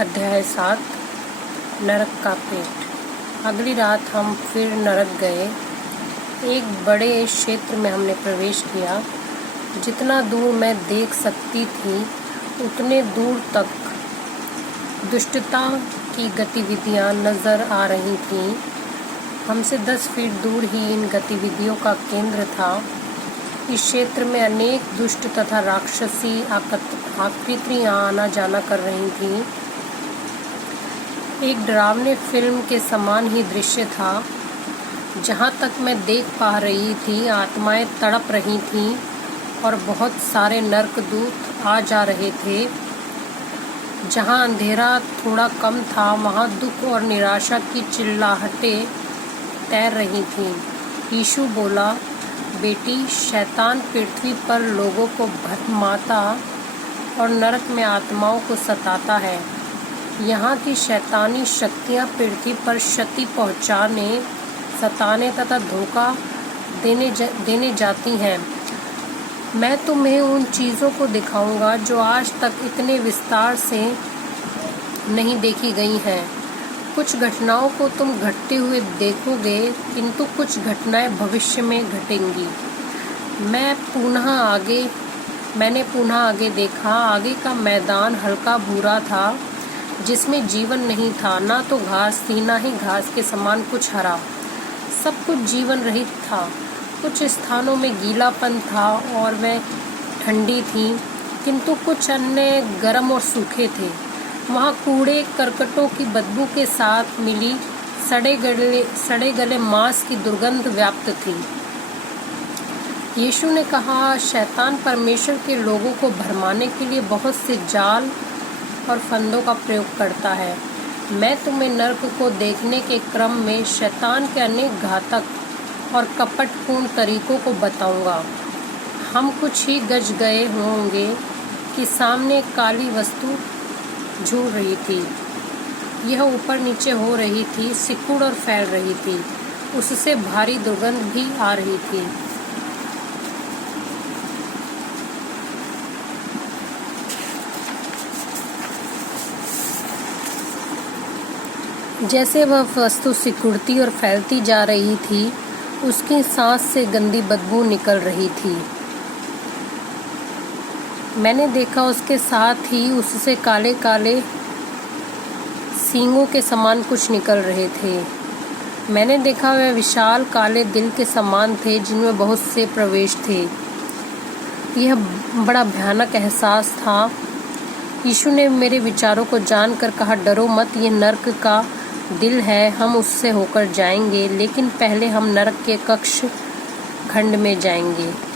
अध्याय 7 नरक का पेट। अगली रात हम फिर नरक गए। एक बड़े क्षेत्र में हमने प्रवेश किया। जितना दूर मैं देख सकती थी उतने दूर तक दुष्टता की गतिविधियां नज़र आ रही थीं। हमसे 10 फीट दूर ही इन गतिविधियों का केंद्र था। इस क्षेत्र में अनेक दुष्ट तथा राक्षसी आकृतियां आना जाना कर रही थीं। एक डरावने फिल्म के समान ही दृश्य था। जहाँ तक मैं देख पा रही थी आत्माएं तड़प रही थीं और बहुत सारे नरकदूत आ जा रहे थे। जहाँ अंधेरा थोड़ा कम था वहाँ दुख और निराशा की चिल्लाहटें तैर रही थीं। यीशु बोला, बेटी, शैतान पृथ्वी पर लोगों को भटमाता और नरक में आत्माओं को सताता है। यहाँ की शैतानी शक्तियाँ पृथ्वी पर क्षति पहुँचाने, सताने तथा धोखा देने जाती हैं। मैं तुम्हें उन चीज़ों को दिखाऊंगा जो आज तक इतने विस्तार से नहीं देखी गई हैं। कुछ घटनाओं को तुम घटते हुए देखोगे, किंतु कुछ घटनाएं भविष्य में घटेंगी। मैंने पुनः आगे देखा। आगे का मैदान हल्का भूरा था जिसमें जीवन नहीं था। ना तो घास थी, ना ही घास के समान कुछ हरा। सब कुछ जीवन रहित था। कुछ स्थानों में गीलापन था और वे ठंडी थी, किंतु कुछ अन्य गर्म और सूखे थे। वहाँ कूड़े करकटों की बदबू के साथ मिली सड़े गले मांस की दुर्गंध व्याप्त थी। यीशु ने कहा, शैतान परमेश्वर के लोगों को भरमाने के लिए बहुत से जाल और फंदों का प्रयोग करता है। मैं तुम्हें नरक को देखने के क्रम में शैतान के अनेक घातक और कपटपूर्ण तरीकों को बताऊंगा। हम कुछ ही गज गए होंगे कि सामने एक काली वस्तु झूल रही थी। यह ऊपर नीचे हो रही थी, सिकुड़ और फैल रही थी। उससे भारी दुर्गंध भी आ रही थी। जैसे वह वस्तु सिकुड़ती और फैलती जा रही थी, उसकी सांस से गंदी बदबू निकल रही थी। मैंने देखा उसके साथ ही उससे काले काले सींगों के समान कुछ निकल रहे थे। मैंने देखा वह विशाल काले दिल के समान थे जिनमें बहुत से प्रवेश थे। यह बड़ा भयानक एहसास था। यीशु ने मेरे विचारों को जानकर कहा, डरो मत, यह नरक का दिल है। हम उससे होकर जाएंगे, लेकिन पहले हम नरक के कक्ष खंड में जाएंगे।